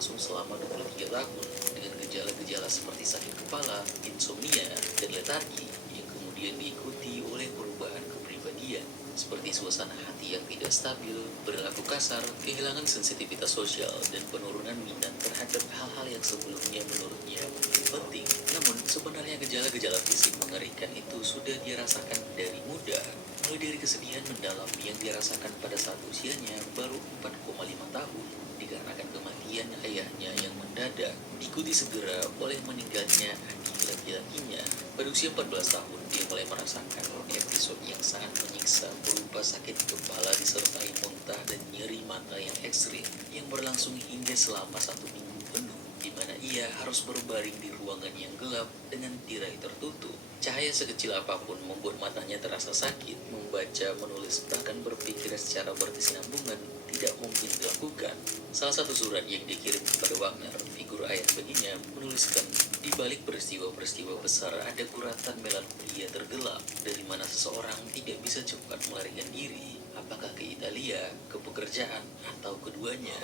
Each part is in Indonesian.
berlangsung selama 23 tahun dengan gejala-gejala seperti sakit kepala, insomnia, dan letargi yang kemudian diikuti oleh perubahan kepribadian seperti suasana hati yang tidak stabil, perilaku kasar, kehilangan sensitivitas sosial, dan penurunan minat terhadap hal-hal yang sebelumnya menurutnya penting. Namun, sebenarnya gejala-gejala fisik mengerikan itu sudah dirasakan dari muda, mulai dari kesedihan mendalam yang dirasakan pada saat usianya baru 4,5 tahun, dikarenakan kematian ayahnya yang mendadak, diikuti segera oleh meninggalnya adik laki-lakinya. Pada usia 14 tahun, dia mulai merasakan episode yang sangat menyiksa berupa sakit kepala disertai muntah dan nyeri mata yang ekstrim yang berlangsung hingga selama 1 minggu penuh, di mana ia harus berbaring di ruangan yang gelap dengan tirai tertutup. Cahaya sekecil apapun membuat matanya terasa sakit. Membaca, menulis, bahkan berpikir secara berkesinambungan tidak mungkin dilakukan. Salah satu surat yang dikirim kepada Wagner, figur ayah baginya, menuliskan, di balik peristiwa-peristiwa besar ada guratan melankolia tergelap, dari mana seseorang tidak bisa cepat melarikan diri. Apakah ke Italia, ke pekerjaan, atau keduanya?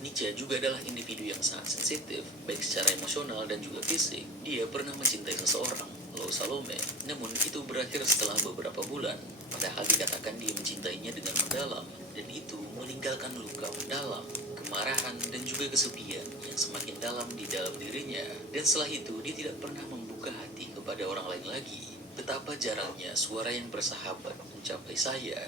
Nietzsche juga adalah individu yang sangat sensitif, baik secara emosional dan juga fisik. Dia pernah mencintai seseorang, Lo Salome, namun itu berakhir setelah beberapa bulan. Padahal dikatakan dia mencintainya dengan mendalam, dan itu meninggalkan luka mendalam, kemarahan, dan juga kesepian yang semakin dalam di dalam dirinya. Dan setelah itu, dia tidak pernah membuka hati kepada orang lain lagi. Betapa jarangnya suara yang bersahabat mencapai saya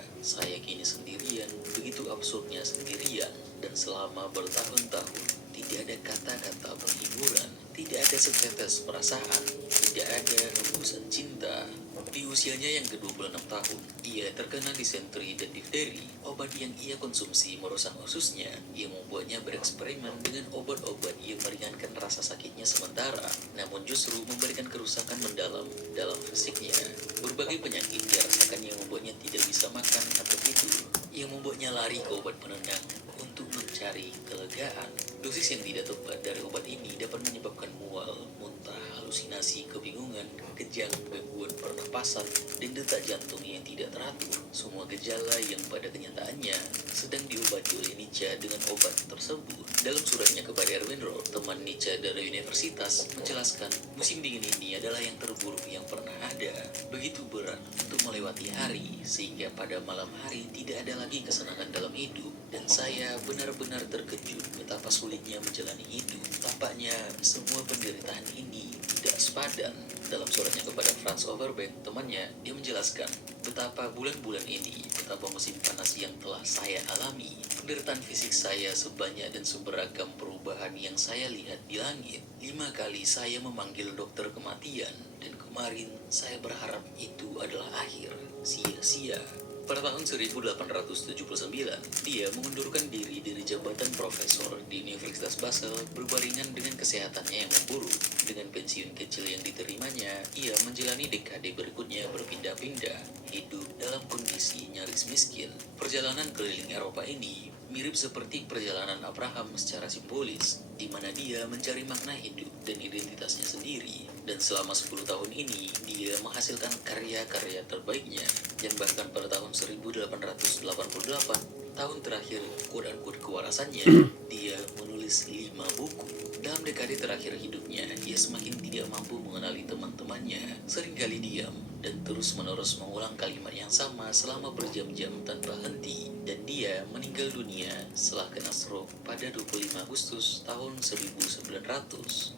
kini sendirian, begitu absurdnya sendirian, dan selama bertahun-tahun tidak ada kata-kata penghiburan, tidak ada setetes perasaan, tidak ada hembusan cinta. Di usianya yang ke-26 tahun, ia terkena disentri dan difteri. Obat yang ia konsumsi merusak ususnya, yang membuatnya bereksperimen dengan obat-obat yang meringankan rasa sakitnya sementara, namun justru memberikan kerusakan mendalam dalam fisiknya. Berbagai penyakit dirasakan yang membuatnya tidak bisa makan atau tidur, yang membuatnya lari ke obat penenang untuk mencari kelegaan. Dosis yang tidak tepat dari obat ini dapat menyebabkan mual, muntah, halusinasi, kebingungan, kejang, gangguan pernapasan, dan detak jantung yang tidak teratur. Semua gejala yang pada kenyataannya sedang diobati oleh Nietzsche dengan obat tersebut. Dalam suratnya kepada Erwin Roth, teman Nietzsche dari universitas, menjelaskan musim dingin ini adalah yang terburuk yang pernah ada. Begitu berat untuk melewati hari, sehingga pada malam hari tidak ada lagi kesenangan dalam hidup. Dan saya benar-benar terkejut betapa sulitnya menjalani hidup. Tampaknya semua penderitaan ini tidak sepadan. Dalam suratnya kepada Franz Overbeck, temannya, dia menjelaskan betapa bulan-bulan ini, betapa musim panas yang telah saya alami. Penderitaan fisik saya sebanyak dan seberagam perubahan yang saya lihat di langit. 5 kali saya memanggil dokter kematian, dan kemarin saya berharap itu adalah akhir. Sia-sia. Pada tahun 1879, dia mengundurkan diri dari jabatan profesor di Universitas Basel berbarengan dengan kesehatannya yang memburuk. Dengan pensiun kecil yang diterimanya, ia menjalani dekade berikutnya berpindah-pindah, hidup dalam kondisi nyaris miskin. Perjalanan keliling Eropa ini mirip seperti perjalanan Abraham secara simbolis, di mana dia mencari makna hidup dan identitasnya sendiri. Dan selama 10 tahun ini, dia menghasilkan karya-karya terbaiknya. Dan bahkan pada tahun 1888, tahun terakhir quote-unquote kewarasannya, dia menulis 5 buku. Dalam dekade terakhir hidupnya, ia semakin tidak mampu mengenali teman-temannya, seringkali diam, dan terus-menerus mengulang kalimat yang sama selama berjam-jam tanpa henti. Dan dia meninggal dunia setelah kena stroke pada 25 Agustus tahun 1900.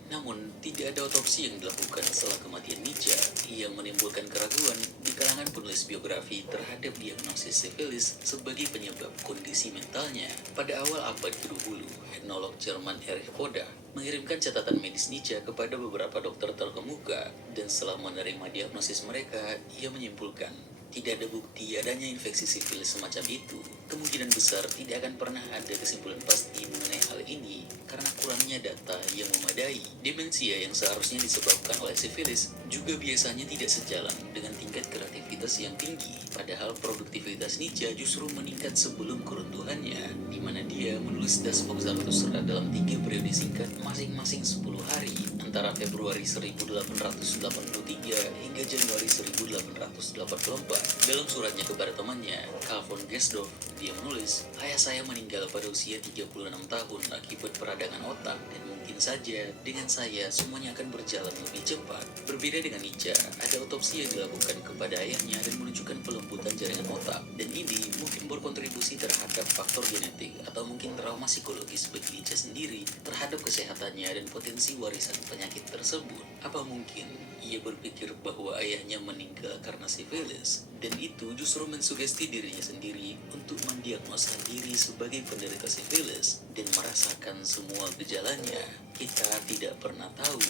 Namun, tidak ada otopsi yang dilakukan setelah kematian Nietzsche, yang menimbulkan keraguan di kalangan penulis biografi terhadap diagnosis sifilis sebagai penyebab kondisi mentalnya. Pada awal abad ke-20, etnolog Jerman Erich Voda mengirimkan catatan medis Nietzsche kepada beberapa dokter terkemuka, dan setelah menerima diagnosis mereka, ia menyimpulkan tidak ada bukti adanya infeksi sifilis semacam itu. Kemungkinan besar tidak akan pernah ada kesimpulan pasti mengenai hal ini karena kurangnya data yang memadai. Demensia yang seharusnya disebabkan oleh sifilis juga biasanya tidak sejalan dengan tingkat kreativitas produktivitas yang tinggi. Padahal produktivitas Nietzsche justru meningkat sebelum keruntuhannya, di mana dia menulis Das Buch Zarathustra dalam 3 periode singkat masing-masing 10 hari antara Februari 1883 hingga Januari 1884. Dalam suratnya kepada temannya, Karl von Gesdorf, dia menulis, "Ayah saya meninggal pada usia 36 tahun akibat peradangan otak, dan mungkin saja dengan saya semuanya akan berjalan lebih cepat." Berbeda dengan Nietzsche, ada otopsi yang dilakukan kepada ayahnya dan menunjukkan pelembutan jaringan otak, dan ini mungkin berkontribusi terhadap faktor genetik atau mungkin trauma psikologis bagi Nietzsche sendiri terhadap kesehatannya dan potensi warisan penyakit tersebut. Apa mungkin ia berpikir bahwa ayahnya meninggal karena sifilis, dan itu justru mensugesti dirinya sendiri untuk mendiagnosa diri sebagai penderita sifilis dan merasakan semua gejalanya? Kita tidak pernah tahu.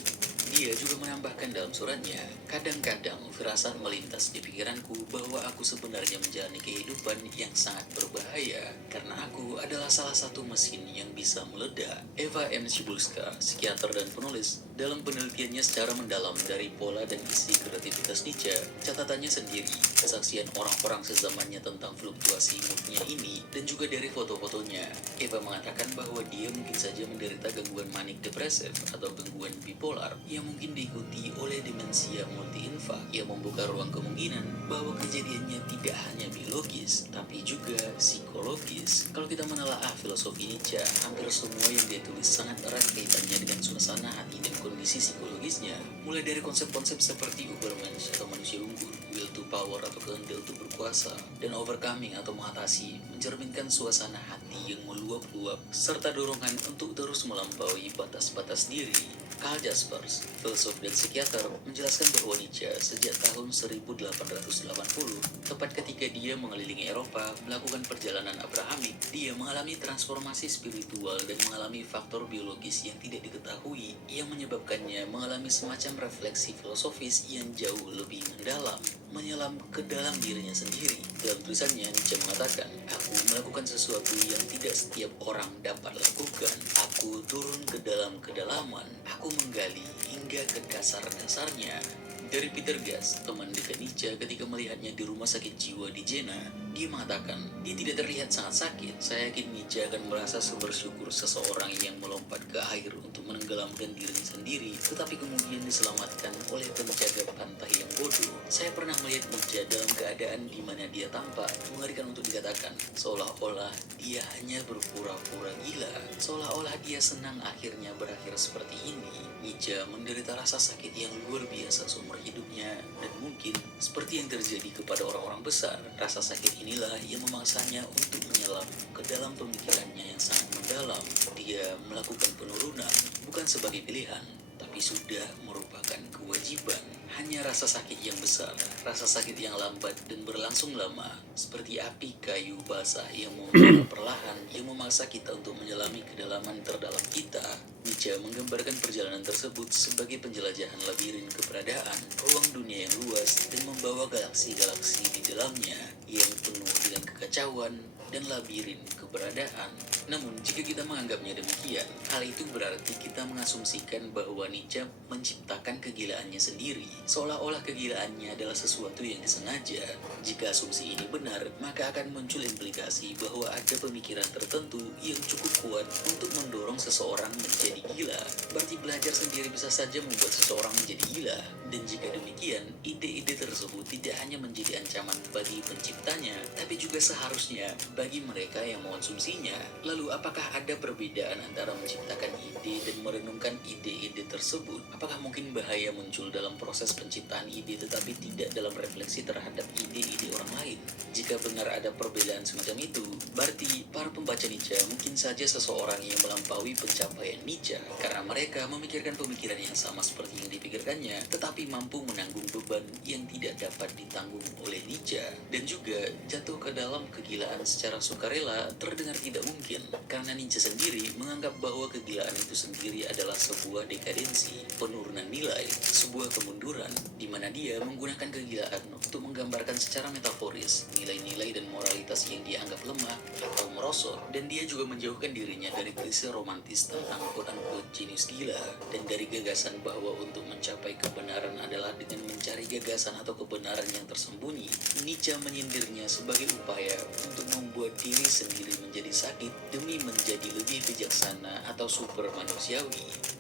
Dia juga menambahkan dalam suratnya, "Kadang-kadang firasat melintas di pikiranku bahwa aku sebenarnya menjalani kehidupan yang sangat berbahaya karena aku adalah salah satu mesin yang bisa meledak." Eva M. Cybulska, psikiater dan penulis, dalam penelitiannya secara mendalam dari pola dan isi kreativitas Nietzsche, catatannya sendiri, kesaksian orang-orang sezamannya tentang fluktuasi moodnya ini, dan juga dari foto-fotonya, Eva mengatakan bahwa dia mungkin saja menderita gangguan manik depresif atau gangguan bipolar yang mungkin diikuti oleh demensia multi-infak, yang membuka ruang kemungkinan bahwa kejadiannya tidak hanya biologis, tapi juga psikologis. Kalau kita menelaah filosofi Nietzsche, hampir semua yang dia tulis sangat erat kaitannya dengan suasana hati dan kondisi psikologisnya, mulai dari konsep-konsep seperti Übermensch atau manusia unggul, will to power atau kehendak untuk berkuasa, dan overcoming atau mengatasi, mencerminkan suasana hati yang meluap-luap, serta dorongan untuk terus melampaui batas-batas diri. Karl Jaspers, filsuf dan psikiater, menjelaskan bahwa Nietzsche sejak tahun 1880, tepat ketika dia mengelilingi Eropa melakukan perjalanan Abrahamik, dia mengalami transformasi spiritual dan mengalami faktor biologis yang tidak diketahui yang menyebabkannya mengalami semacam refleksi filosofis yang jauh lebih mendalam, menyelam ke dalam dirinya sendiri. Dalam tulisannya, Nietzsche mengatakan, "Aku melakukan sesuatu yang tidak setiap orang dapat lakukan. Aku turun ke dalam kedalaman. Aku menggali hingga ke dasar-dasarnya." Dari Peter Gas, teman dekat Nietzsche, ketika melihatnya di rumah sakit jiwa di Jena, dia mengatakan, dia tidak terlihat sangat sakit. "Saya yakin Nietzsche akan merasa sebersyukur seseorang yang melompat ke air untuk menenggelamkan dirinya sendiri, tetapi kemudian diselamatkan oleh penjaga pantai yang bodoh." Saya pernah melihat Nietzsche dalam keadaan di mana dia tampak mengerikan untuk dikatakan, seolah-olah dia hanya berpura-pura gila, seolah-olah dia senang akhirnya berakhir seperti ini. Nietzsche menderita rasa sakit yang luar biasa seumur hidupnya, dan mungkin seperti yang terjadi kepada orang-orang besar, rasa sakit inilah yang memaksanya untuk menyelam ke dalam pemikirannya yang sangat mendalam. Dia melakukan penurunan bukan sebagai pilihan, tapi sudah merupakan kewajiban. Hanya rasa sakit yang besar, rasa sakit yang lambat dan berlangsung lama, seperti api kayu basah yang membara perlahan, yang memaksa kita untuk menyelami kedalaman terdalam kita. Nietzsche menggambarkan perjalanan tersebut sebagai penjelajahan labirin keberadaan, ruang dunia yang luas, dan membawa galaksi-galaksi di dalamnya yang penuh dengan kekacauan dan labirin keberadaan. Namun, jika kita menganggapnya demikian, hal itu berarti kita mengasumsikan bahwa Nietzsche menciptakan kegilaannya sendiri, seolah-olah kegilaannya adalah sesuatu yang disengaja. Jika asumsi ini benar, maka akan muncul implikasi bahwa ada pemikiran tertentu yang cukup kuat untuk mendorong seseorang menjadi gila. Berarti belajar sendiri bisa saja membuat seseorang menjadi gila. Dan jika demikian, ide-ide tersebut tidak hanya menjadi ancaman bagi penciptanya, tapi juga seharusnya bagi mereka yang mengonsumsinya. Lalu, apakah ada perbedaan antara menciptakan ide dan merenungkan ide-ide tersebut? Apakah mungkin bahaya muncul dalam proses penciptaan ide tetapi tidak dalam refleksi terhadap ide-ide orang lain? Jika benar ada perbedaan semacam itu, berarti para pembaca Nietzsche mungkin saja seseorang yang melampaui pencapaian Nietzsche karena mereka memikirkan pemikiran yang sama seperti yang dipikirkannya, tetapi mampu menanggung beban yang tidak dapat ditanggung oleh Nietzsche. Dan juga jatuh ke dalam kegilaan secara sukarela terdengar tidak mungkin, karena Nietzsche sendiri menganggap bahwa kegilaan itu sendiri sendiri adalah sebuah dekadensi, penurunan nilai, sebuah kemunduran, di mana dia menggunakan kegilaan untuk menggambarkan secara metaforis nilai-nilai dan moralitas yang dianggap lemah atau merosot, dan dia juga menjauhkan dirinya dari klise romantis tentang quote-unquote jenius gila, dan dari gagasan bahwa untuk mencapai kebenaran adalah dengan mencari gagasan atau kebenaran yang tersembunyi. Nietzsche menyindirnya sebagai upaya untuk membuat diri sendiri menjadi sakit demi menjadi lebih bijaksana atau super manusiawi.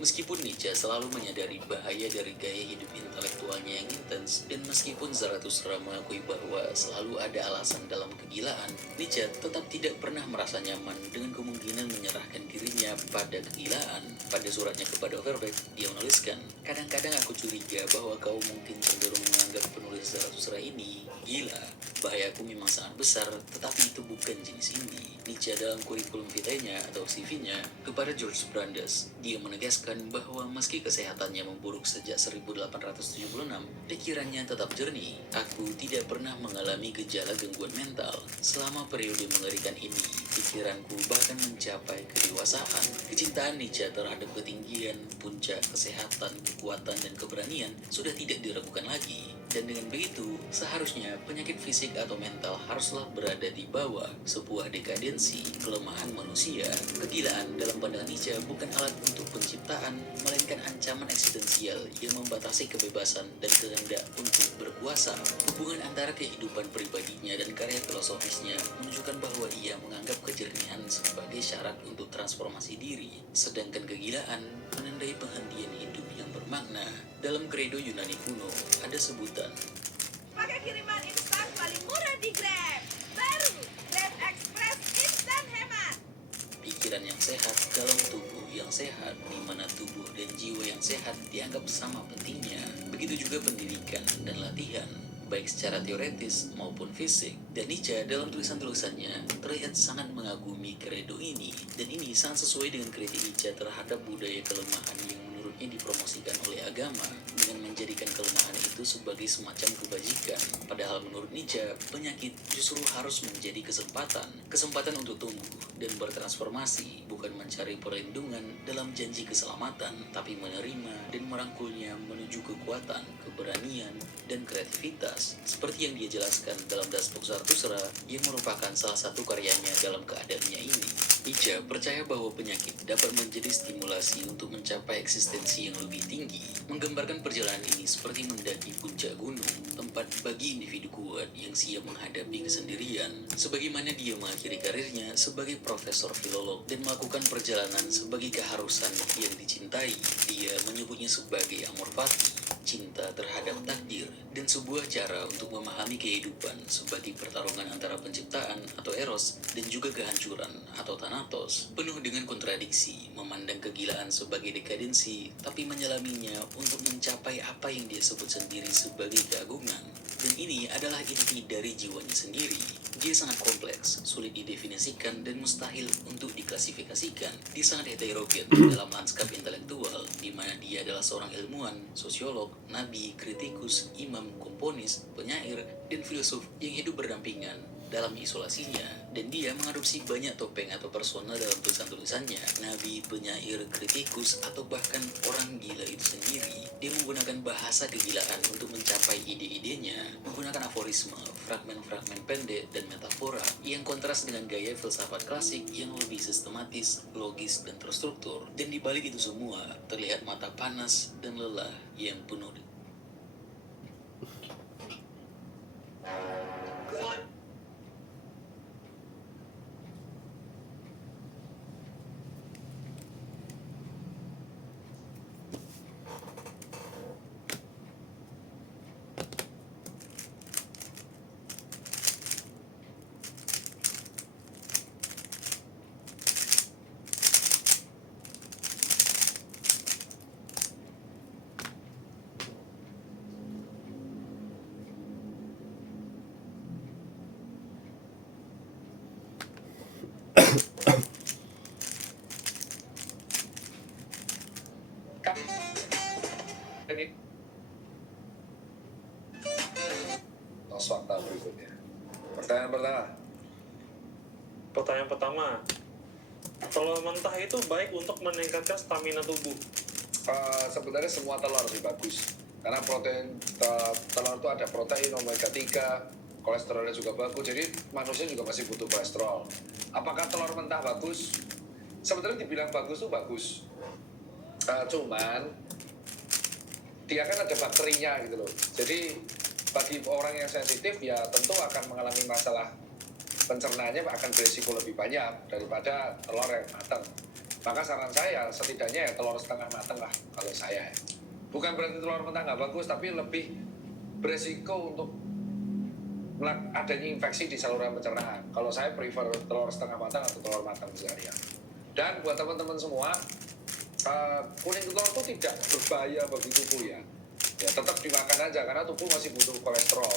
Meskipun Nietzsche selalu menyadari bahaya dari gaya hidup intelektualnya yang intens, dan meskipun Zarathustra mengakui bahwa selalu ada alasan dalam kegilaan, Nietzsche tetap tidak pernah merasa nyaman dengan kemungkinan menyerahkan dirinya pada kegilaan. Pada suratnya kepada Overbeck, dia menuliskan, "Kadang-kadang aku curiga bahwa kau mungkin cenderung menganggap penulis Zarathustra ini gila. Bahayaku memang sangat besar, tetapi itu bukan jenis indie." Nietzsche dalam kurikulum vitae-nya atau CV-nya kepada George Brandes, dia menegaskan bahwa meski kesehatannya memburuk sejak 1876, pikirannya tetap jernih. "Aku tidak pernah mengalami gejala gangguan mental. Selama periode mengerikan ini, pikiranku bahkan mencapai kedewasaan." Kecintaan Nietzsche terhadap ketinggian, puncak, kesehatan, kekuatan, dan keberanian sudah tidak diragukan lagi. Dan dengan begitu, seharusnya penyakit fisik atau mental haruslah berada di bawah sebuah dekadensi, kelemahan manusia. Kegilaan dalam pandangan Nietzsche bukan alat untuk penciptaan, melainkan ancaman eksistensial yang membatasi kebebasan dan kehendak untuk berkuasa. Hubungan antara kehidupan pribadinya dan karya filosofisnya menunjukkan bahwa ia menganggap kejernihan sebagai syarat untuk transformasi diri, sedangkan kegilaan menandai penghentian hidup yang bermakna. Dalam kredo Yunani kuno, ada sebutan, pakai kiriman instan paling murah di Grab. Baru Grab Express instan hemat. pikiran yang sehat dalam tubuh yang sehat, di mana tubuh dan jiwa yang sehat dianggap sama pentingnya. Begitu juga pendidikan dan latihan, baik secara teoretis maupun fisik. Dan Nietzsche dalam tulisan-tulisannya terlihat sangat mengagumi kredo ini, dan ini sangat sesuai dengan kritik Nietzsche terhadap budaya kelemahan yang menurutnya dipromosikan oleh agama, dengan menjadikan kelemahan itu sebagai semacam kebajikan. Padahal menurut Nietzsche, penyakit justru harus menjadi kesempatan untuk tumbuh dan bertransformasi, bukan mencari perlindungan dalam janji keselamatan, tapi menerima dan merangkulnya menuju kekuatan, keberanian, dan kreativitas, seperti yang dia jelaskan dalam Das Buch Zarathustra, yang merupakan salah satu karyanya dalam keadaannya ini. Nietzsche percaya bahwa penyakit dapat menjadi stimulasi untuk mencapai eksistensi yang lebih tinggi, menggambarkan perjalanan ini seperti mendaki puncak gunung, tempat bagi individu kuat yang siap menghadapi kesendirian. Sebagaimana dia mengakhiri karirnya sebagai profesor filolog dan melakukan perjalanan sebagai keharusan yang dicintai, dia menyebutnya sebagai amor fati, cinta terhadap takdir, dan sebuah cara untuk memahami kehidupan sebagai pertarungan antara penciptaan atau eros dan juga kehancuran atau thanatos, penuh dengan kontradiksi, memandang kegilaan sebagai dekadensi tapi menyelaminya untuk mencapai apa yang dia sebut sendiri sebagai keagungan. Dan ini adalah inti dari jiwanya sendiri. Dia sangat kompleks, sulit didefinisikan, dan mustahil untuk diklasifikasikan. Dia sangat heterogen dalam lanskap intelektual, di mana dia adalah seorang ilmuwan, sosiolog, nabi, kritikus, imam, komponis, penyair, dan filsuf yang hidup berdampingan dalam isolasinya. Dan dia mengadopsi banyak topeng atau persona dalam tulisan-tulisannya, nabi, penyair, kritikus, atau bahkan orang gila itu sendiri. Dia menggunakan bahasa kegilaan untuk mencapai ide-idenya, menggunakan aforisme, fragmen-fragmen pendek, dan metafora yang kontras dengan gaya filsafat klasik yang lebih sistematis, logis, dan terstruktur. Dan di balik itu semua, terlihat mata panas dan lelah yang penuh fakta berikutnya. Pertanyaan pertama. Pertanyaan pertama, Telur mentah itu baik untuk meningkatkan stamina tubuh. Sebenarnya semua telur sih bagus. Karena protein telur itu ada protein omega 3, kolesterolnya juga bagus. Jadi manusia juga masih butuh kolesterol. Apakah telur mentah bagus? Sebenarnya dibilang bagus tuh bagus. Cuman dia kan ada bakterinya gitu loh. Jadi bagi orang yang sensitif ya tentu akan mengalami masalah pencernaannya akan berisiko lebih banyak daripada telur yang matang. Maka saran saya setidaknya ya telur setengah matang lah kalau saya. Bukan berarti telur mentah nggak bagus, tapi lebih berisiko untuk adanya infeksi di saluran pencernaan. Kalau saya prefer telur setengah matang atau telur matang seharian. Dan buat teman-teman semua, kuning telur itu tidak berbahaya bagi tubuh ya. Ya tetap dimakan aja karena tubuh masih butuh kolesterol.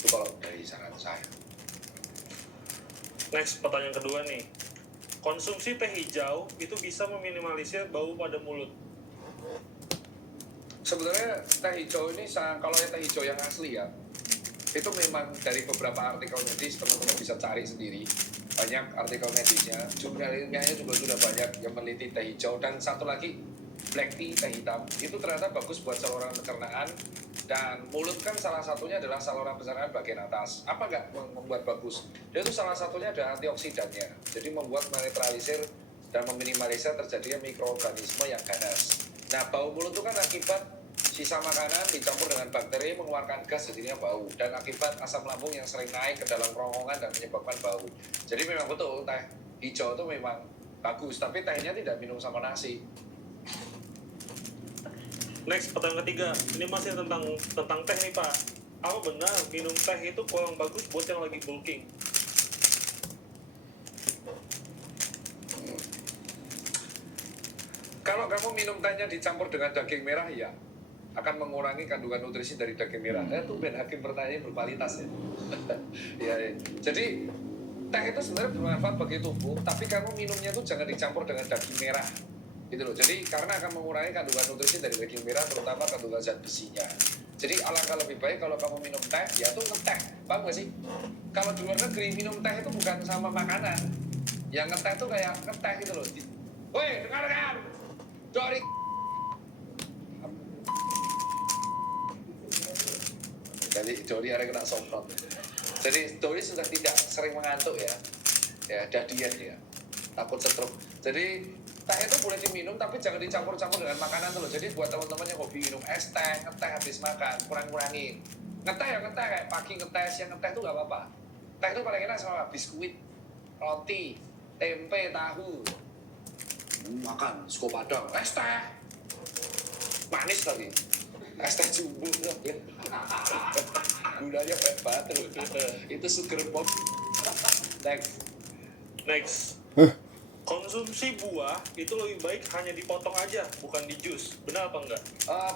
Itu kalau dari saran saya. Next, pertanyaan kedua nih. Konsumsi teh hijau itu bisa meminimalisir bau pada mulut. Sebenarnya teh hijau ini, kalau yang teh hijau yang asli ya, itu memang dari beberapa artikel medis, teman-teman bisa cari sendiri. Banyak artikel medisnya, jurnal ilmiahnya juga sudah banyak yang meneliti teh hijau. Dan satu lagi, black tea, teh hitam, itu ternyata bagus buat saluran pencernaan. Dan mulut kan salah satunya adalah saluran pencernaan bagian atas. Apa nggak membuat bagus? Dia itu salah satunya ada antioksidannya. Jadi membuat menetralisir dan meminimalisir terjadinya mikroorganisme yang ganas. Nah, bau mulut itu kan akibat sisa makanan dicampur dengan bakteri mengeluarkan gas jadinya bau. Dan akibat asam lambung yang sering naik ke dalam kerongkongan dan menyebabkan bau. Jadi memang betul teh hijau itu memang bagus. Tapi tehnya tidak minum sama nasi. Next, pertanyaan ketiga. Ini masih tentang teh nih Pak. Apa benar minum teh itu kurang bagus buat yang lagi bulking? Kalau kamu minum tehnya dicampur dengan daging merah, ya akan mengurangi kandungan nutrisi dari daging merah. Itu Ben Hakim pertanyaan berkualitas ya. Ya. Jadi teh itu sebenarnya bermanfaat bagi tubuh, tapi kamu minumnya itu jangan dicampur dengan daging merah. Gitu loh. Jadi karena akan mengurangi kandungan nutrisi dari daging merah, terutama kandungan zat besinya. Jadi alangkah lebih baik kalau kamu minum teh, ya itu ngeteh. Paham gak sih? Kalau di luar negeri minum teh itu bukan sama makanan. Yang ngeteh itu kayak ngeteh gitu loh. Woi, dengarkan! Dari jadi Dori ada kena somprot. Jadi Dori sudah tidak sering mengantuk ya, dah diet ya, takut stroke. Jadi teh itu boleh diminum tapi jangan dicampur-campur dengan makanan tuh loh. Jadi buat teman-teman yang hobi minum es teh, ngeteh habis makan, kurang-kurangin. Ngeteh ya ngeteh, kayak pagi ngeteh, siang ngeteh tuh gak apa-apa. Teh itu paling enak sama biskuit, roti, tempe, tahu. Makan, suko padang, es teh. Manis lagi. Es teh jumbo. Gulanya banyak banget loh. Itu sugar pop. Next. Konsumsi buah itu lebih baik hanya dipotong aja, bukan di jus. Benar apa enggak?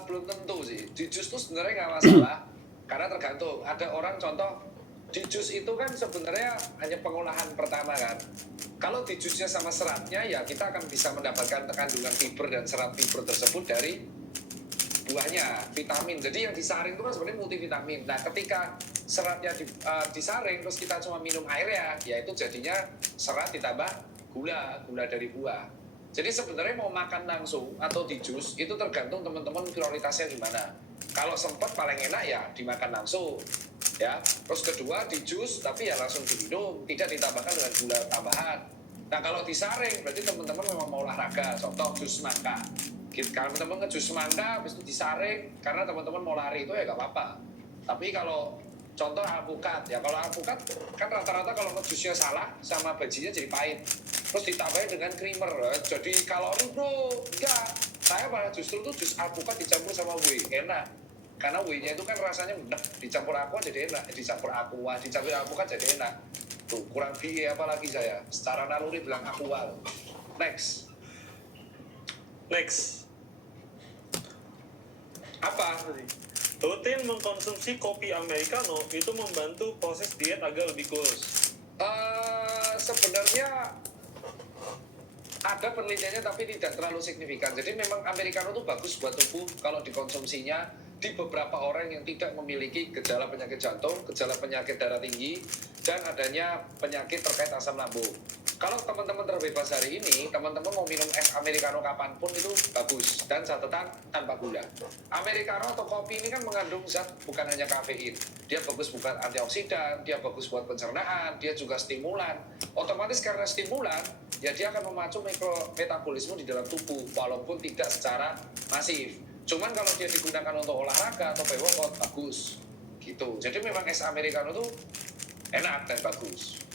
Belum tentu sih. Di jus tuh sebenarnya nggak masalah. Karena tergantung. Ada orang contoh, di jus itu kan sebenarnya hanya pengolahan pertama kan. Kalau di jusnya sama seratnya, ya kita akan bisa mendapatkan kandungan fiber dan serat fiber tersebut dari buahnya, vitamin. Jadi yang disaring itu kan sebenarnya multivitamin. Nah, ketika seratnya disaring, terus kita cuma minum airnya, ya itu jadinya serat ditambah gula dari buah. Jadi sebenarnya mau makan langsung atau di jus, itu tergantung teman-teman prioritasnya gimana. Kalau sempat paling enak ya dimakan langsung. Ya, terus kedua di jus tapi ya langsung diminum, tidak ditambahkan dengan gula tambahan. Nah kalau disaring berarti teman-teman memang mau olahraga, contoh jus semangka. Kalau teman-teman ke jus semangka habis itu disaring karena teman-teman mau lari itu ya gak apa-apa. Tapi kalau contoh alpukat, ya kalau alpukat kan rata-rata kalau ngejusnya salah sama bajinya jadi pahit. Terus ditambahin dengan creamer, jadi kalori bro, enggak. Saya malah justru tuh jus alpukat dicampur sama whey, enak. Karena whey-nya itu kan rasanya enak, dicampur aqua jadi enak, dicampur alpukat jadi enak. Tuh, kurang BE apalagi saya, secara naluri bilang aqua. Next. Apa? Rutin mengkonsumsi kopi americano itu membantu proses diet agar lebih kurus. Sebenarnya ada penelitiannya tapi tidak terlalu signifikan. Jadi memang americano itu bagus buat tubuh kalau dikonsumsinya di beberapa orang yang tidak memiliki gejala penyakit jantung, gejala penyakit darah tinggi, dan adanya penyakit terkait asam lambung. Kalau teman-teman terbebas hari ini, teman-teman mau minum es americano kapanpun itu bagus. Dan catatan tanpa gula. Americano atau kopi ini kan mengandung zat bukan hanya kafein. Dia bagus bukan antioksidan, dia bagus buat pencernaan, dia juga stimulan. Otomatis karena stimulan, ya dia akan memacu mikrometabolisme di dalam tubuh, walaupun tidak secara masif. Cuman kalau dia digunakan untuk olahraga atau pre-workout, bagus. Gitu. Jadi memang es americano itu enak dan bagus.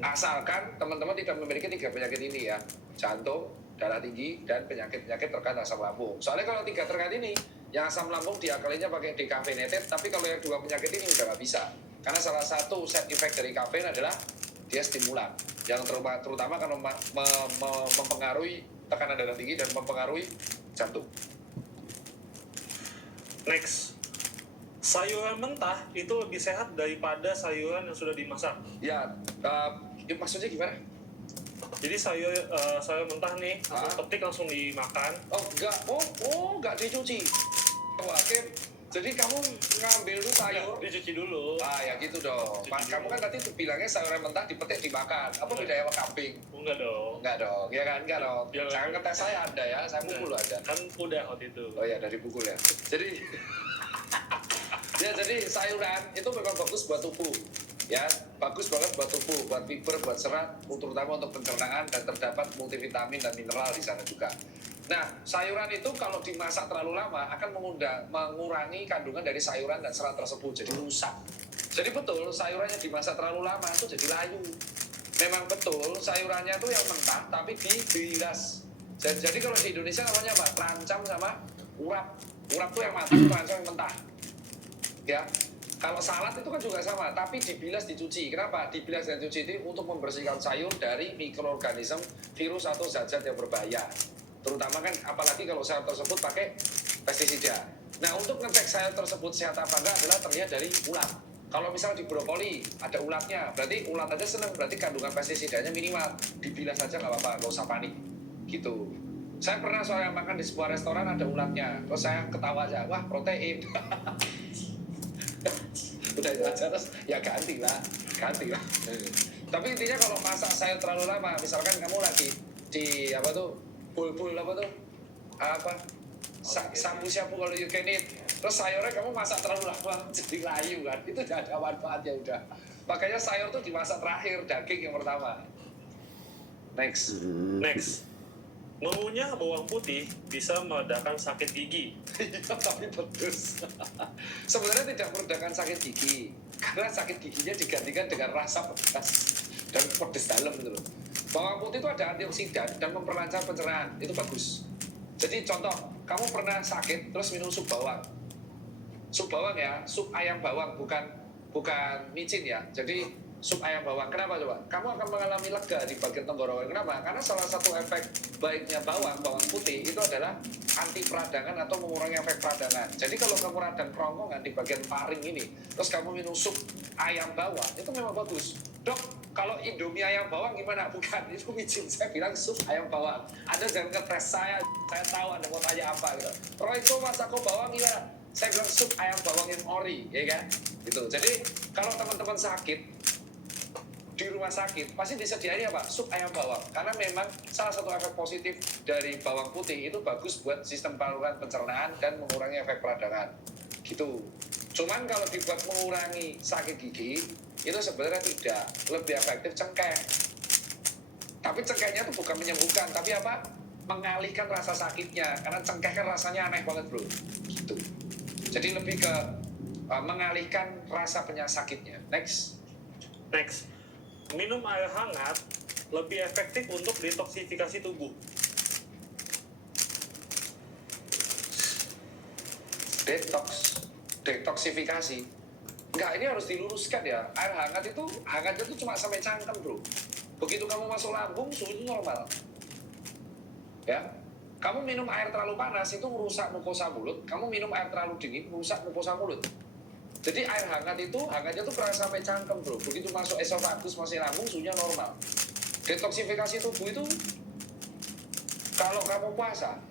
Asalkan teman-teman tidak memiliki 3 penyakit ini ya, jantung, darah tinggi, dan penyakit-penyakit terkait asam lambung. Soalnya kalau 3 terkait ini, yang asam lambung diakalinya pakai decaffeinated, tapi kalau yang 2 penyakit ini udah nggak bisa. Karena salah satu side effect dari kafein adalah dia stimulan, yang terutama akan mempengaruhi tekanan darah tinggi dan mempengaruhi jantung. Next, sayuran mentah itu lebih sehat daripada sayuran yang sudah dimasak. Ya, maksudnya gimana? Jadi sayur mentah nih, langsung petik langsung dimakan. Enggak dicuci. Wah, Kim, jadi kamu ngambil tuh sayur, Dicuci dulu. ya gitu dong. Kamu kan tadi tuh bilangnya sayuran mentah dipetik dimakan. Apa bedanya sama kambing? Enggak dong. Enggak dong, ya kan? Enggak dong. Ya, Jangan ngetes saya Anda ya, saya pukul Anda. Kan udah waktu itu. Oh ya, dari pukul ya. Jadi jadi sayuran itu memang bagus buat tubuh. Ya, bagus banget buat tubuh, buat fiber, buat serat, terutama untuk pencernaan dan terdapat multivitamin dan mineral di sana juga. Nah, sayuran itu kalau dimasak terlalu lama akan mengurangi kandungan dari sayuran dan serat tersebut, jadi rusak. Jadi betul, sayurannya dimasak terlalu lama itu jadi layu. Memang betul, sayurannya itu yang mentah tapi dibilas. Jadi kalau di Indonesia namanya apa? Terancam sama urap. Urap itu yang matang, terancam yang mentah. Ya, kalau salad itu kan juga sama, tapi dibilas dicuci. Kenapa? Dibilas dan dicuci itu untuk membersihkan sayur dari mikroorganisme, virus atau zat-zat yang berbahaya. Terutama kan, apalagi kalau sayur tersebut pakai pestisida. Nah, untuk ngecek sayur tersebut sehat apa enggak adalah terlihat dari ulat. Kalau misalnya di brokoli ada ulatnya, berarti ulat aja seneng, berarti kandungan pestisidanya minimal. Dibilas saja nggak apa-apa, nggak usah panik. Gitu. Saya pernah soalnya makan di sebuah restoran ada ulatnya, terus saya ketawa aja, wah protein. Udah itu aja, terus ya ganti lah. Tapi intinya kalau masak sayur terlalu lama, misalkan kamu lagi di apa tuh bul-bul apa tuh sapu-sapu kalau you can eat, terus sayurnya kamu masak terlalu lama jadi layu kan, itu udah ada manfaatnya udah. Makanya sayur tuh dimasak terakhir, daging yang pertama. Next. Mengunyah bawang putih bisa meredakan sakit gigi. Tapi pedes. Sebenarnya tidak meredakan sakit gigi, karena sakit giginya digantikan dengan rasa pedas dan pedes dalam gitu loh. Bawang putih itu ada antioksidan dan memperlancar pencernaan, itu bagus. Jadi contoh, kamu pernah sakit terus minum sup bawang. Sup bawang ya, sup ayam bawang, bukan micin ya. Jadi sup ayam bawang. Kenapa coba? Kamu akan mengalami lega di bagian tenggorokan. Kenapa? Karena salah satu efek baiknya bawang putih itu adalah anti peradangan atau mengurangi efek peradangan. Jadi kalau kamu radang kerongkongan di bagian paring ini, terus kamu minum sup ayam bawang, itu memang bagus. Dok, kalau Indomie ayam bawang gimana? Bukan, itu micin. Saya bilang sup ayam bawang. Anda jangan ngetes saya tahu Anda mau tanya apa gitu. Kalau itu masako bawang gimana? Saya bilang sup ayam bawang yang ori, ya kan? Gitu. Jadi kalau teman-teman sakit di rumah sakit pasti disediain apa? Sup ayam bawang, karena memang salah satu efek positif dari bawang putih itu bagus buat sistem saluran pencernaan dan mengurangi efek peradangan gitu. Cuman kalau dibuat mengurangi sakit gigi itu sebenarnya tidak, lebih efektif cengkeh. Tapi cengkehnya itu bukan menyembuhkan, tapi apa? Mengalihkan rasa sakitnya, karena cengkeh kan rasanya aneh banget bro gitu. Jadi lebih ke mengalihkan rasa sakitnya. Next. Minum air hangat lebih efektif untuk detoksifikasi tubuh. Detoksifikasi. Enggak, ini harus diluruskan ya. Air hangatnya itu cuma sampai cangkem bro. Begitu kamu masuk lambung, suhu itu normal. Ya, kamu minum air terlalu panas itu merusak mukosa mulut. Kamu minum air terlalu dingin merusak mukosa mulut. Jadi air hangatnya tuh pernah sampai cangkem bro. Begitu masuk esofagus masih lambung, suhunya normal. Detoksifikasi tubuh itu kalau kamu puasa,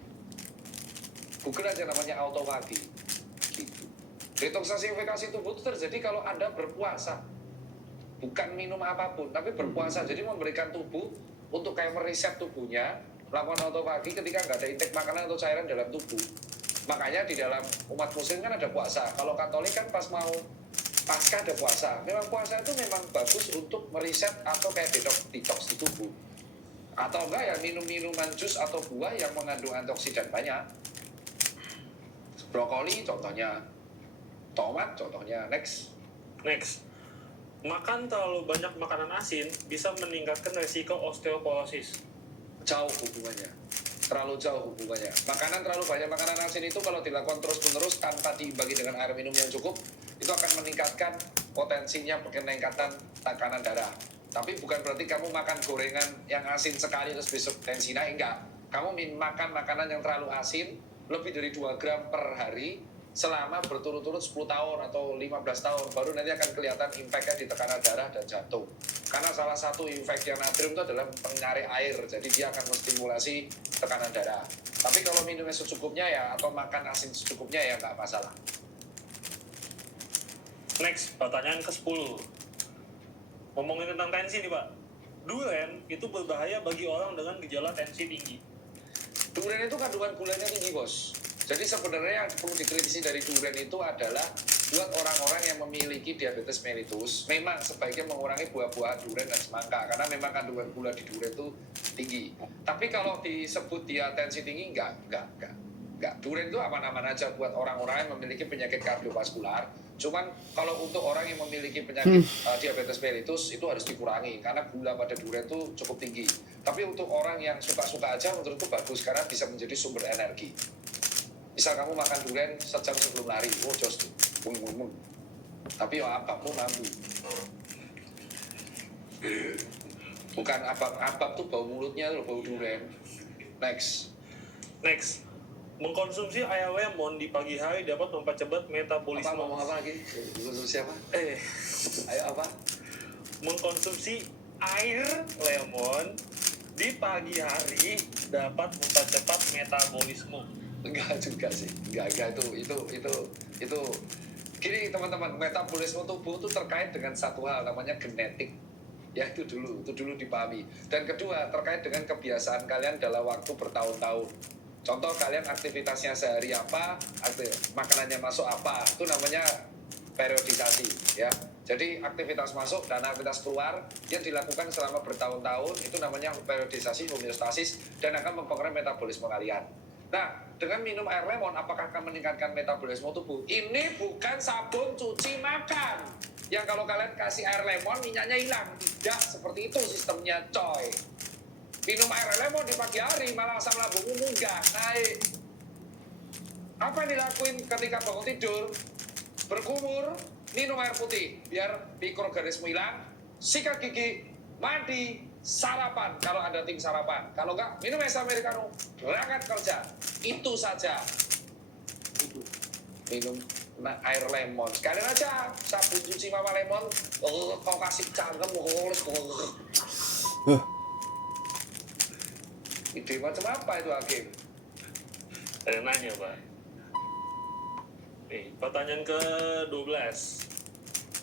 Google aja namanya automagi. Gitu. Detoksifikasi tubuh itu terjadi kalau Anda berpuasa. bukan minum apapun, tapi berpuasa. Jadi memberikan tubuh untuk kayak mereset tubuhnya, melakukan autofagi ketika nggak ada intake makanan atau cairan dalam tubuh. Makanya di dalam umat muslim kan ada puasa. Kalau Katolik kan pas mau pasca ada puasa. Memang puasa itu memang bagus untuk mereset atau kayak detox di tubuh. Atau enggak ya minum-minuman jus atau buah yang mengandung antioksidan banyak. Brokoli contohnya, tomat contohnya. Next. Makan terlalu banyak makanan asin bisa meningkatkan resiko osteoporosis. Jauh hubungannya, terlalu jauh hubungannya. Makanan terlalu banyak makanan asin itu kalau dilakukan terus-menerus tanpa diimbangi dengan air minum yang cukup, itu akan meningkatkan potensinya peningkatan tekanan darah. Tapi bukan berarti kamu makan gorengan yang asin sekali terus besok tensi naik, enggak. Kamu makan makanan yang terlalu asin lebih dari 2 gram per hari selama berturut-turut 10 tahun atau 15 tahun, baru nanti akan kelihatan impact-nya di tekanan darah dan jantung. Karena salah satu efeknya natrium itu adalah penyaring air, jadi dia akan menstimulasi tekanan darah. Tapi kalau minumnya secukupnya ya, atau makan asin secukupnya ya nggak masalah. Next, pertanyaan ke-10. Ngomongin tentang tensi nih Pak. Durian itu berbahaya bagi orang dengan gejala tensi tinggi. Durian itu kandungan gulanya tinggi, bos. Jadi sebenarnya yang perlu dikritisi dari durian itu adalah buat orang-orang yang memiliki diabetes mellitus, memang sebaiknya mengurangi buah-buahan durian dan semangka karena memang kandungan gula di durian itu tinggi. Tapi kalau disebut dia tensi tinggi, enggak. Durian itu aman-aman aja buat orang-orang yang memiliki penyakit kardiovaskular. Cuman kalau untuk orang yang memiliki penyakit diabetes mellitus itu harus dikurangi karena gula pada durian itu cukup tinggi. Tapi untuk orang yang suka-suka aja menurutku bagus karena bisa menjadi sumber energi. Misal kamu makan durian sejam sebelum lari, jos tuh, bung. Tapi ya abab pun mampu. Bukan abab tuh bau mulutnya tuh bau durian. Next. Mengkonsumsi air lemon di pagi hari dapat mempercepat metabolisme. Apa ngomong apa lagi? Konsumsi apa? Ayo apa? Mengkonsumsi air lemon di pagi hari dapat mempercepat metabolisme. Enggak juga sih. Enggak itu gini teman-teman, metabolisme tubuh itu terkait dengan satu hal namanya genetik. Ya itu dulu dipahami. Dan kedua terkait dengan kebiasaan kalian dalam waktu bertahun-tahun. Contoh kalian aktivitasnya sehari apa, makanannya masuk apa, itu namanya periodisasi ya. Jadi aktivitas masuk dan aktivitas keluar yang dilakukan selama bertahun-tahun itu namanya periodisasi, homeostasis dan akan mempengaruhi metabolisme kalian. Nah, dengan minum air lemon apakah akan meningkatkan metabolisme tubuh? Ini bukan sabun cuci makan. Yang kalau kalian kasih air lemon minyaknya hilang. Tidak seperti itu sistemnya, coy. Minum air lemon di pagi hari malah asam lambungmu munggah, naik. Apa yang dilakuin ketika bangun tidur? Berkumur, minum air putih biar mikroorganisme hilang, sikat gigi, mandi, sarapan kalau ada tim sarapan. Kalau enggak, minum es americano, berangkat kerja. Itu saja. Minum air lemon. Sekalian aja sabun cuci mama lemon, kau kasih cangkem, ide macam apa itu Hakim? Ada nanya Pak. Nih, pertanyaan ke-12.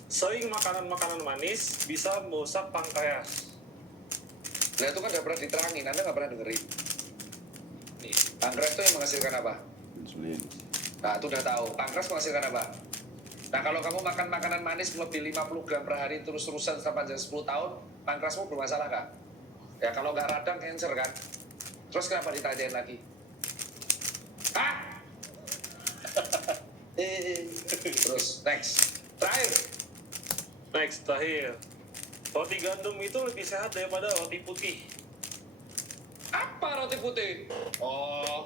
Sering makanan manis bisa merusak pankreas. Nah itu kan udah pernah diterangin, Anda nggak pernah dengerin. Nih, pankreas itu yang menghasilkan apa? Insulin. Nah itu udah tahu, pankreas menghasilkan apa? Nah kalau kamu makan makanan manis lebih 50 gram per hari terus-terusan sepanjang 10 tahun, pankreasmu bermasalah nggak? Ya kalau nggak radang, cancer kan? Terus kenapa ditanyain lagi? Hah? Terus, next. Terakhir. Roti gandum itu lebih sehat daripada roti putih. Apa roti putih? Oh,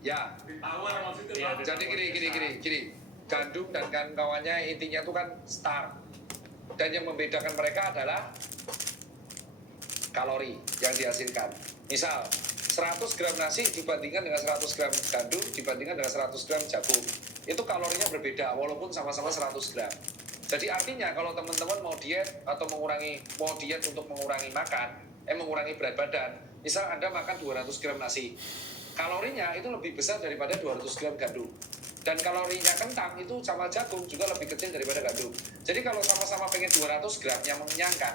ya. Iya, Jadi gini. Gandum dan kawan-kawannya intinya itu kan starch. Dan yang membedakan mereka adalah kalori yang dihasilkan. Misal, 100 gram nasi dibandingkan dengan 100 gram gandum dibandingkan dengan 100 gram jagung. Itu kalorinya berbeda walaupun sama-sama 100 gram. Jadi artinya kalau teman-teman mau diet atau mau diet untuk mengurangi berat badan, misal Anda makan 200 gram nasi, kalorinya itu lebih besar daripada 200 gram gandum. Dan kalorinya kentang itu sama jagung juga lebih kecil daripada gandum. Jadi kalau sama-sama pengen 200 gram yang mengenyangkan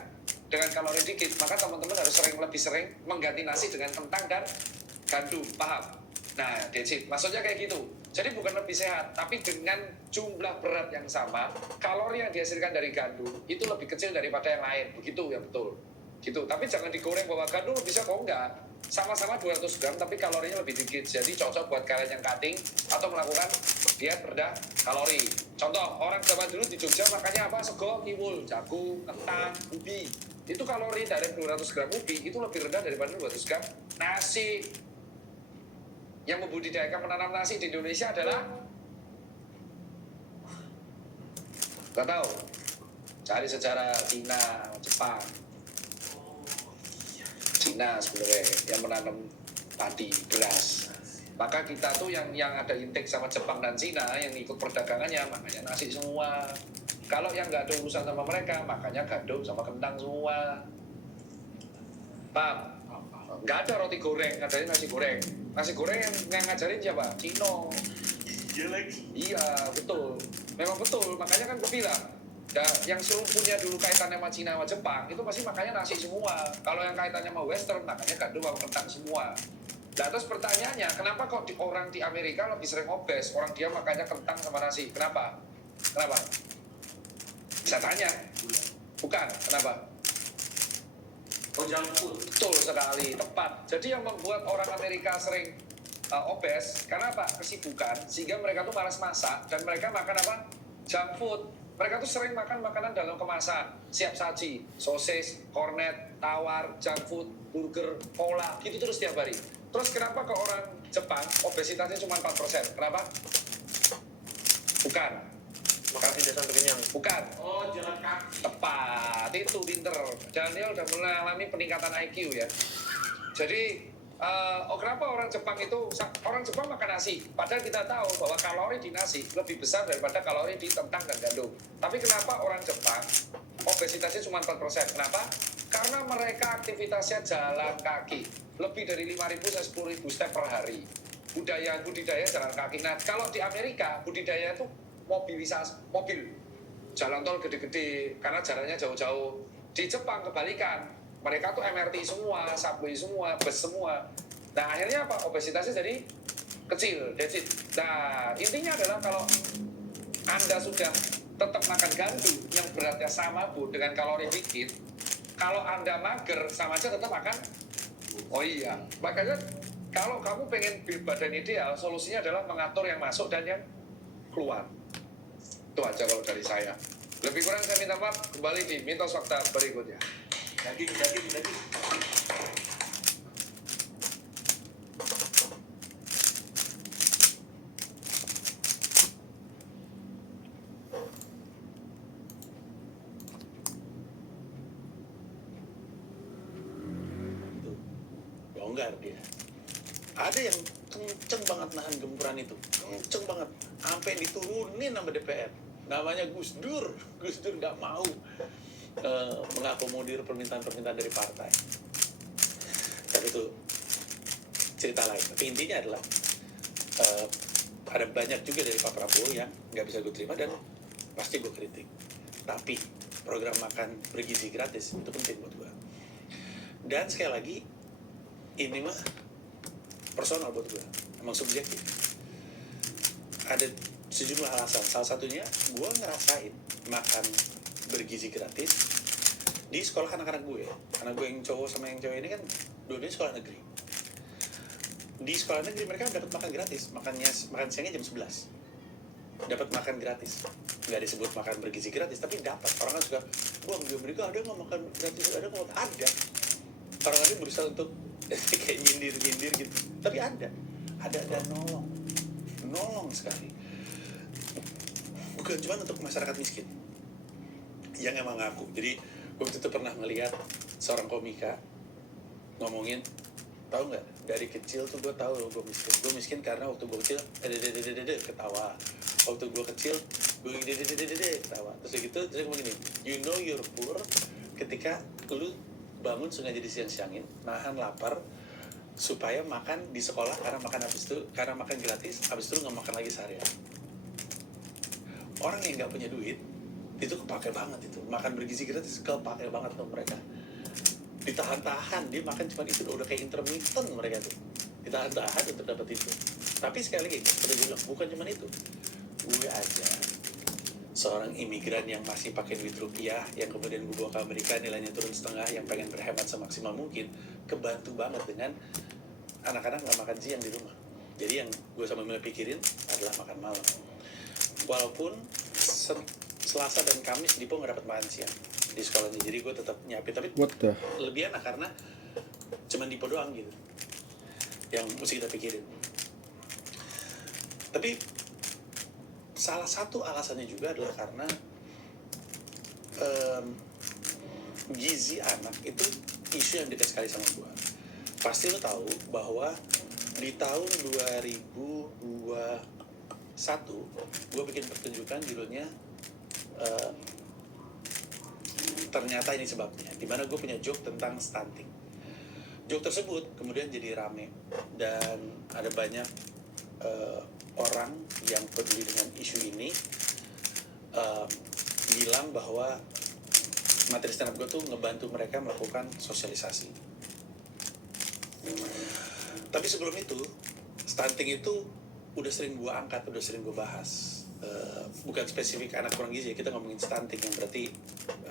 dengan kalori dikit, maka teman-teman harus lebih sering mengganti nasi dengan kentang dan gandum, paham? Nah, that's it. Maksudnya kayak gitu. Jadi bukan lebih sehat, tapi dengan jumlah berat yang sama, kalori yang dihasilkan dari gandum itu lebih kecil daripada yang lain. Begitu ya, betul. Gitu. Tapi jangan digoreng bahwa gandum bisa kok enggak. Sama-sama 200 gram tapi kalorinya lebih dikit. Jadi cocok buat kalian yang cutting atau melakukan diet rendah kalori. Contoh, orang zaman dulu di Jogja makannya apa? Sego, tiwul, jagung, kentang, ubi. Itu kalori dari 200 gram ubi itu lebih rendah daripada 200 gram nasi. Yang membudidayakan menanam nasi di Indonesia adalah nggak tahu. Cari sejarah Cina, Jepang. Cina sebenarnya yang menanam padi, beras. Maka kita tuh yang ada intake sama Jepang dan Cina yang ikut perdagangannya makanya nasi semua. Kalau yang nggak ada urusan sama mereka makanya gandum sama kentang semua. Paham? Nggak ada roti goreng, adanya nasi goreng. Nasi goreng yang ngajarin siapa? Cino. Iya lagi. Iya, betul. Memang betul, makanya kan gue bilang yang serumpunnya dulu kaitannya sama Cina sama Jepang itu pasti makanya nasi semua. Kalau yang kaitannya sama Western makanya gandum sama kentang semua. Nah terus pertanyaannya, kenapa kok orang di Amerika lebih sering obes? Orang dia makannya kentang sama nasi. Kenapa? Kenapa? Bisa tanya. Bukan, kenapa? Oh, junk food. Betul sekali, tepat. Jadi yang membuat orang Amerika sering obes, karena apa? Kesibukan, sehingga mereka tuh malas masak, dan mereka makan apa? Junk food. Mereka tuh sering makan makanan dalam kemasan, siap saji, sosis, kornet, tawar, junk food, burger, cola, gitu terus tiap hari. Terus kenapa ke orang Jepang obesitasnya cuma 4%? Kenapa? Bukan. Makan tidak sampai kenyang. Bukan. Oh, jalan kaki. Tepat, itu pinter. Daniel udah mengalami peningkatan IQ ya. Jadi, kenapa orang Jepang makan nasi? Padahal kita tahu bahwa kalori di nasi lebih besar daripada kalori di kentang dan gandum. Tapi kenapa orang Jepang obesitasnya cuma 4%? Kenapa? Karena mereka aktivitasnya jalan kaki. Lebih dari 5.000 sampai 10.000 step per hari. Budidaya jalan kaki. Nah, kalau di Amerika, budidaya itu mobil, jalan tol gede-gede karena jalannya jauh-jauh. Di Jepang kebalikan, mereka tuh MRT semua, subway semua, bus semua. Nah akhirnya apa? Obesitasnya jadi kecil, that's it. Nah intinya adalah kalau Anda sudah tetap makan gandum yang beratnya sama Bu dengan kalori dikit, kalau Anda mager sama aja tetap makan. Oh iya, makanya kalau kamu pengen badan ideal, solusinya adalah mengatur yang masuk dan yang keluar. Itu aja kalau dari saya. Lebih kurang saya minta maaf, kembali di mitos fakta berikutnya. Daging. Longgar dia. Ada yang kenceng banget nahan gempuran itu, kenceng banget, sampai diturunin sama DPR. Namanya Gus Dur nggak mau mengakomodir permintaan-permintaan dari partai. Tapi itu cerita lain. Tapi intinya adalah ada banyak juga dari Pak Prabowo yang nggak bisa gue terima dan pasti gue kritik. Tapi program makan bergizi gratis itu penting buat gue. Dan sekali lagi ini mah personal buat gue, emang subjektif. Ada sejumlah alasan. Salah satunya gue ngerasain makan bergizi gratis di sekolah anak-anak gue. Anak gue yang cowok sama yang cewek ini kan dua-duanya sekolah negeri. Di sekolah negeri mereka dapat makan gratis, makan siangnya jam 11. Dapat makan gratis. Nggak disebut makan bergizi gratis, tapi dapat. Orang kan suka, wah di Amerika ada nggak makan gratis? Ada nggak? Ada. Orang lain berusaha untuk kayak nyindir gitu. Tapi ada nolong sekali. Bukan cuma untuk masyarakat miskin yang emang ngaku. Jadi waktu itu pernah melihat seorang komika ngomongin, tahu nggak, dari kecil tuh gue tahu gue miskin karena waktu gue kecil ketawa, waktu gue kecil gue ketawa, terus gitu terus ngomong gini, you know you're poor ketika lu bangun sengaja disiang-siangin, nahan lapar, supaya makan di sekolah karena makan gratis, habis itu nggak makan lagi seharian. Orang yang nggak punya duit itu kepake banget itu, makan bergizi gratis kepake banget tuh mereka. Ditahan-tahan dia makan cuma itu udah kayak intermittent mereka tuh, ditahan-tahan untuk dapat itu. Tapi sekali lagi seperti gue bilang, bukan cuma itu. Gue aja seorang imigran yang masih pakai duit rupiah, yang kemudian gue bawa ke Amerika nilainya turun setengah, yang pengen berhemat semaksimal mungkin, kebantu banget dengan anak-anak nggak makan siang di rumah. Jadi yang gue sama Mila pikirin adalah makan malam. Walaupun Selasa dan Kamis Dipo nggak dapat makan siang di sekolahnya, jadi gue tetap nyiapin. Tapi lebih enak karena cuman Dipo doang gitu yang mesti kita pikirin. Tapi salah satu alasannya juga adalah karena gizi anak itu isu yang dekat sekali sama gue. Pasti lo tahu bahwa di tahun 2021 gue bikin pertunjukan judulnya ternyata ini sebabnya, dimana gue punya joke tentang stunting. Joke tersebut kemudian jadi rame dan ada banyak orang yang peduli dengan isu ini bilang bahwa materi stand up gue tuh ngebantu mereka melakukan sosialisasi. Tapi sebelum itu, stunting itu udah sering gue angkat, udah sering gue bahas. Bukan spesifik anak kurang gizi, kita ngomongin stunting yang berarti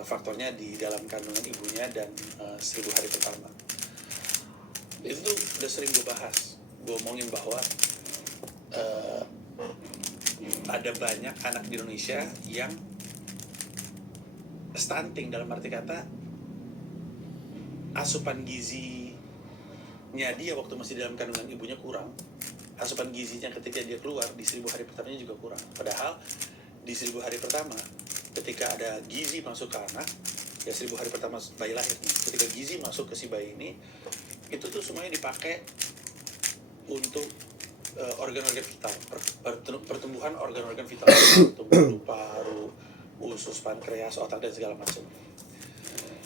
faktornya di dalam kandungan ibunya dan 1000 hari pertama. Itu tuh udah sering gue bahas. Gue omongin bahwa ada banyak anak di Indonesia yang stunting, dalam arti kata asupan gizinya dia waktu masih dalam kandungan ibunya kurang, asupan gizinya ketika dia keluar di 1000 hari pertamanya juga kurang. Padahal di 1000 hari pertama ketika ada gizi masuk ke anak, ya 1000 hari pertama bayi lahir nih, ketika gizi masuk ke si bayi ini, itu tuh semuanya dipakai untuk organ-organ vital, pertumbuhan organ-organ vital, tumbuh paru, usus, pankreas, otak, dan segala macam.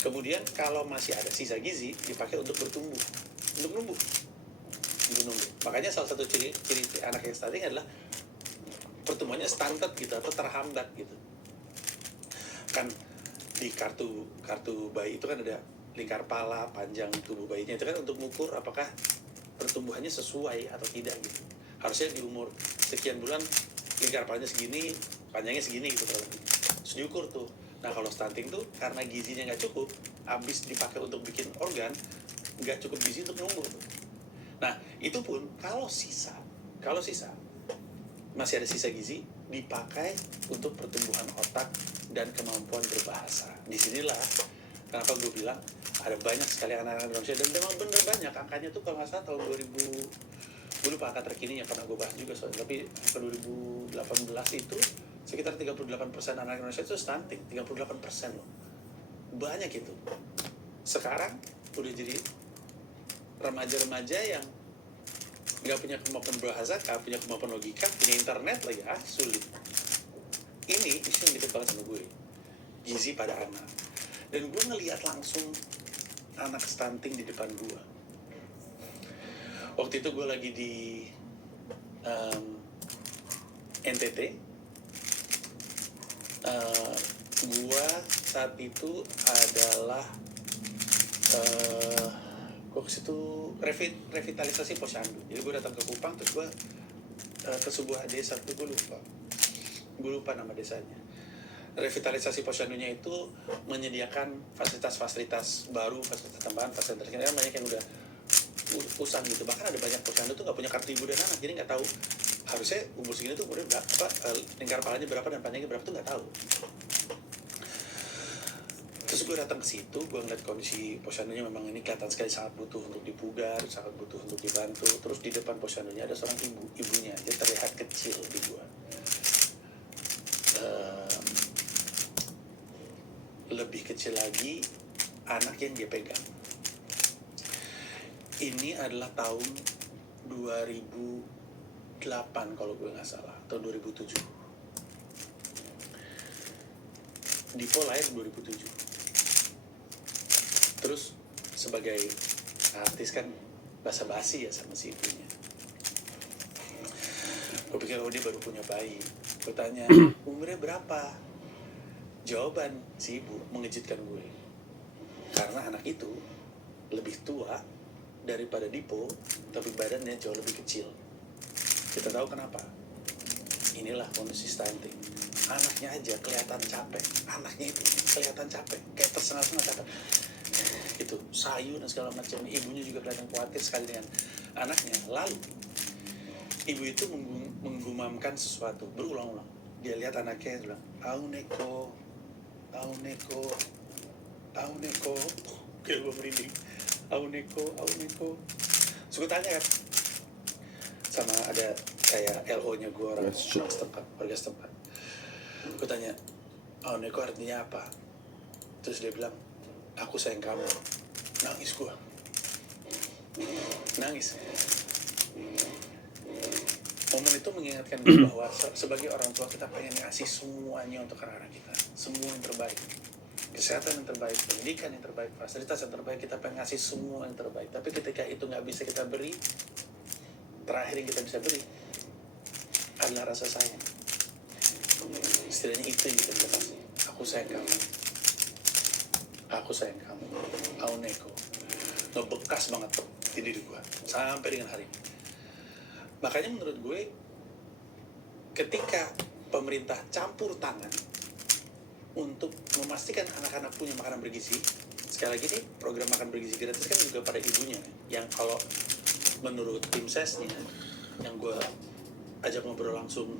Kemudian kalau masih ada sisa gizi dipakai untuk bertumbuh, untuk numbuh. Makanya salah satu ciri anak yang stunting adalah pertumbuhannya stunted gitu atau terhambat gitu. Kan di kartu bayi itu kan ada lingkar pala, panjang tubuh bayinya, itu kan untuk mengukur apakah pertumbuhannya sesuai atau tidak gitu. Harusnya di umur sekian bulan lingkar palanya segini, panjangnya segini gitu kalau gitu. Terus diukur tuh. Nah kalau stunting tuh karena gizinya nggak cukup, habis dipakai untuk bikin organ, nggak cukup gizi untuk numbuh tuh. Nah itu pun kalau sisa masih ada sisa gizi, dipakai untuk pertumbuhan otak dan kemampuan berbahasa. Disinilah kenapa gue bilang ada banyak sekali anak-anak Indonesia, dan memang bener banyak. Angkanya tuh kalau nggak salah tahun 2000, gue lupa angka terkininya karena gue bahas juga soalnya, tapi angka 2018 itu sekitar 38% anak Indonesia itu stunting. 38% loh, banyak itu. Sekarang udah jadi remaja-remaja yang nggak punya kemampuan bahasa, nggak punya kemampuan logika, punya internet lagi, sulit. Ini isu yang deket banget sama gue, gizi pada anak. Dan gue ngelihat langsung anak stunting di depan gue. Waktu itu gue lagi di NTT. Gue saat itu adalah gue ke situ revitalisasi posyandu. Jadi gue datang ke Kupang, terus gue ke sebuah desa, itu gue lupa nama desanya. Revitalisasi posyandunya itu menyediakan fasilitas-fasilitas baru, fasilitas tambahan, fasilitas terkini, banyak yang udah usang gitu. Bahkan ada banyak posyandu tuh nggak punya kartu ibu dan anak, jadi nggak tahu harusnya umur segini tuh umurnya berapa, lingkar palanya berapa dan panjangnya berapa tuh nggak tahu. Terus gue datang ke situ, gue ngeliat kondisi posyandunya memang ini kelihatan sekali sangat butuh untuk dipugar, sangat butuh untuk dibantu. Terus di depan posyandunya ada seorang ibunya, dia terlihat kecil di gue. Lebih kecil lagi anak yang dia pegang. Ini adalah tahun 2008 kalau gue nggak salah, atau 2007. Dipo lahir 2007. Terus sebagai artis kan basa-basi ya sama si ibunya. Gue pikir dia baru punya bayi. Gue tanya, umurnya berapa? Jawaban si ibu mengejutkan gue. Karena anak itu lebih tua daripada Dipo, tapi badannya jauh lebih kecil. Kita tahu kenapa? Inilah kondisi stunting. Anaknya aja kelihatan capek. Anaknya itu kelihatan capek, kayak tersengal-sengal capek. Itu sayu dan segala macam. Ibunya juga kelihatan khawatir sekali dengan anaknya. Lalu ibu itu menggumamkan sesuatu berulang-ulang. Dia lihat anaknya, dia bilang, Auneko, Auneko, Auneko. Kayak gue merinding. Auneko, Auneko. Terus gue tanya kan, sama ada kayak LO-nya gue orang setempat, warga setempat. Gue tanya, Auneko artinya apa? Terus dia bilang, aku sayang kamu. Nangis gue. Nangis. Momen itu mengingatkan gue bahwa sebagai orang tua kita pengen ngasih semuanya untuk anak-anak kita. Semua yang terbaik. Kesehatan yang terbaik, pendidikan yang terbaik, fasilitas yang terbaik, kita pengen ngasih semua yang terbaik. Tapi ketika itu nggak bisa kita beri, terakhir yang kita bisa beri adalah rasa sayang. Setidaknya itu yang kita bisa kasih. Aku sayang kamu. Aku sayang kamu. Auneko. Ngebekas banget tuh di diri gue sampai dengan hari ini. Makanya menurut gue, ketika pemerintah campur tangan untuk memastikan anak-anak punya makanan bergizi, sekali lagi nih, program makan bergizi gratis kan juga pada ibunya, yang kalau menurut tim sesnya, yang gue ajak ngobrol langsung